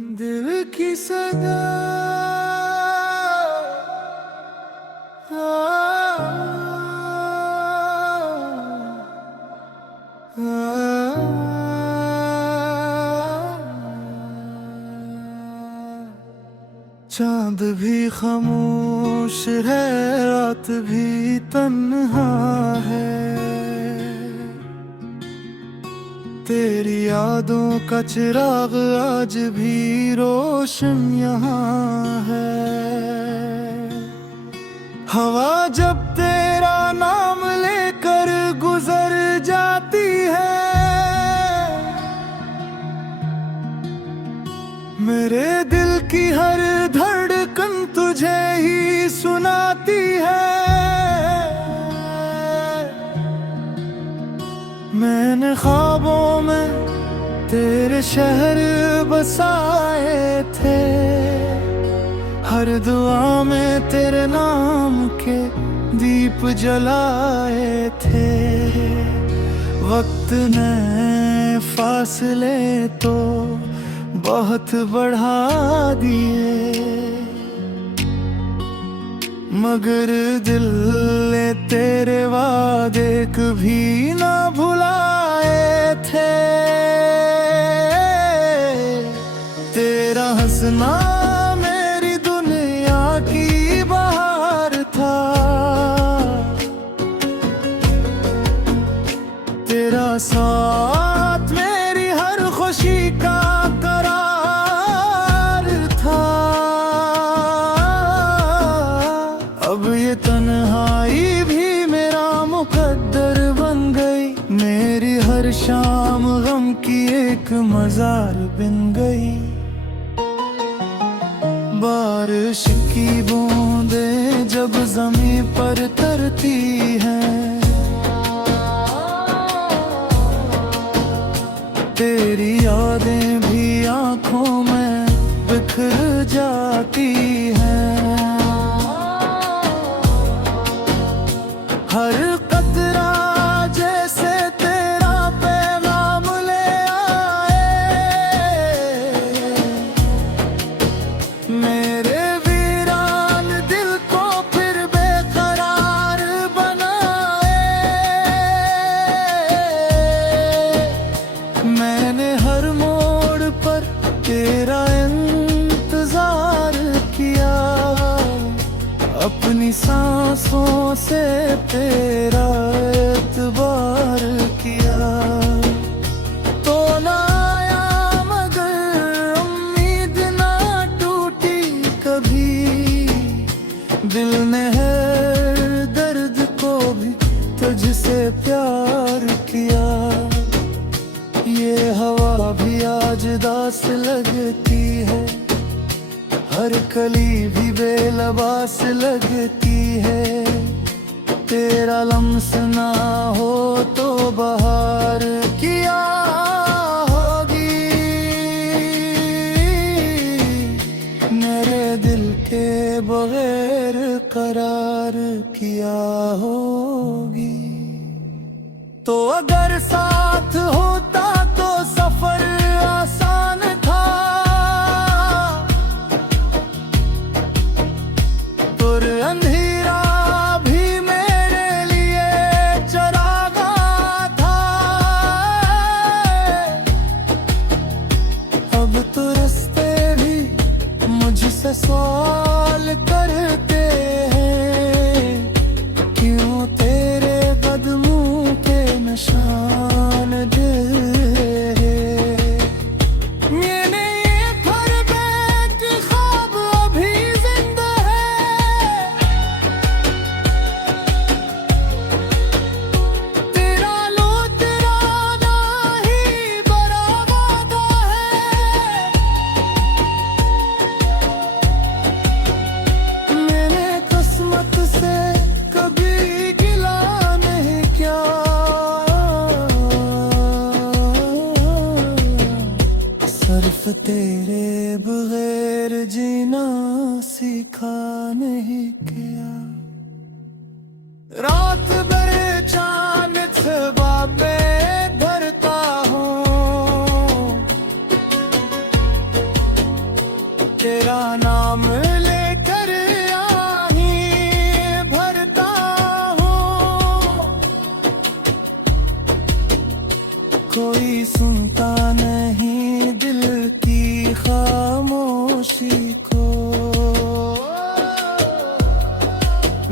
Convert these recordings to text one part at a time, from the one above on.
दिल की सदा चांद भी खामोश है, रात भी तन्हा है। तेरी यादों का चिराग आज भी रोशन यहाँ है। हवा जब तेरा नाम लेकर गुजर जाती है, मेरे दिल की हर धड़कन तुझे ही सुनाती है। मैंने ख्वाबों में तेरे शहर बसाए थे, हर दुआ में तेरे नाम के दीप जलाए थे। वक्त ने फासले तो बहुत बढ़ा दिए, मगर दिल ने तेरे वादे कभी ना भुलाए थे। तेरा हंसना मेरी दुनिया की बहार था, तेरा साथ मेरी हर खुशी का करार था। अब ये तन्हाई भी मेरा मुकद्दर बन गई, मेरी हर शाम गम की एक मजार बन गई। बारिश की बूंदें जब ज़मीं पर तरती हैं, तेरी यादें भी आँखों में बिखर जाती हैं। हर कतरा जैसे तेरा पैगाम ले आए, मेरे वीरान दिल को फिर बेकरार बनाए। मैंने हर मोड़ पर तेरा इंतजार किया, अपनी सांसों से तेरा एतबार किया। तो ना आया मगर उम्मीद ना टूटी कभी, दिल ने हर दर्द को भी तुझसे प्यार किया। ये हवा भी आज दास लगती है, हर कली भी बेलबास लगती है। तेरा लम्स ना हो तो बहार किया होगी, मेरे दिल के बगैर करार किया होगी। तो अगर साथ होता तो सफर आसान था, और अंधेरा भी मेरे लिए चरागा था। अब तो रास्ते भी मुझसे सवाल करते हैं, क्यों तेरे कदमों के निशान दिल मैंने ये घर बैठ ख्वाब अभी जिंदा है। तेरा लो तेरा ना ही बराबर है। मैंने किस्मत से कभी गिला नहीं किया, सिर्फ तेरे बगैर जीना सीखा नहीं किया। रात भर चांद बाबे धरता हूँ, तेरा नाम लेकर आही भरता हूँ। कोई सुनता नहीं दिल की खामोशी को,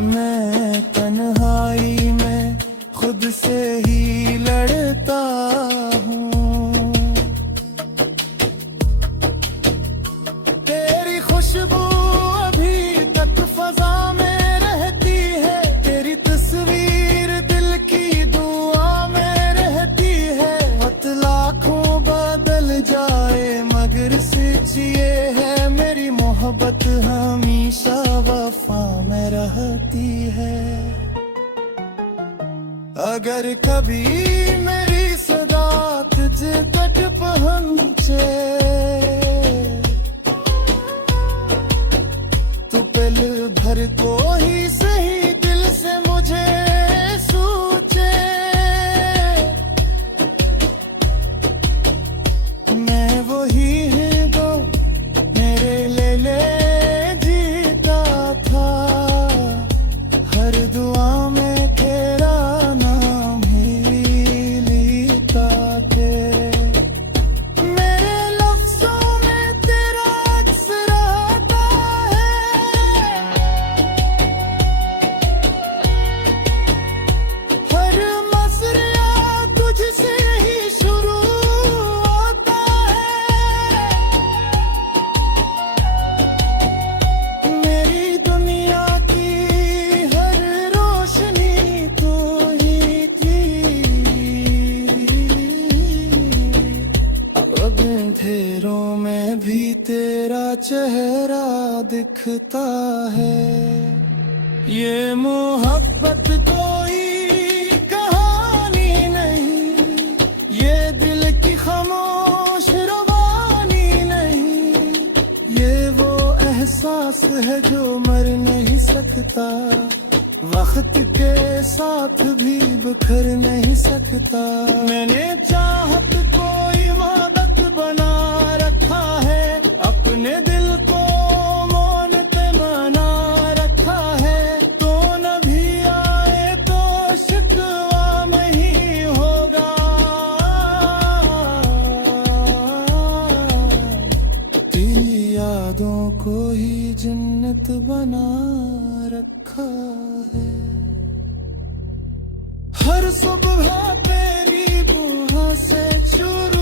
मैं तन्हाई में खुद से ही लड़ता हूँ। तेरी खुशबू अभी तक फजा में रहती है, तेरी तस्वीर दिल की दुआ में रहती है। वक्त लाखों बदल जाए मगर सच ये है, मेरी मोहब्बत हमेशा वफा में रहती है। अगर कभी मेरी सदा तुझ तक पहुंचे, तू पल भर को ही सही दिल से मुझे सोचे। मैं वही हूँ मेरे ले जीता था, हर दुआ में तेरा नाम ही लिखा थे। मेरे लफ्ज़ों में तेरा अक्स रहता है, हर मसला तुझसे ही शुरू होता है। मेरी दुनिया की हर रोशनी तू ही थी, अब अंधेरों में भी तेरा चेहरा दिखता है। ये मोहब्बत कोई कहानी नहीं, ये दिल की खामोश रवानी नहीं, ये वो एहसास है जो मर नहीं सकता, वक्त के साथ भी बिखर नहीं सकता। मैंने चाहत को इबादत बना रखा है, अपने दिल को मौन पे मना रखा है। तो न भी आए तो शिकवा नहीं होगा, तेरी यादों को ही जन्नत बना रखा है। हर सुबह तेरी दुआ से शुरू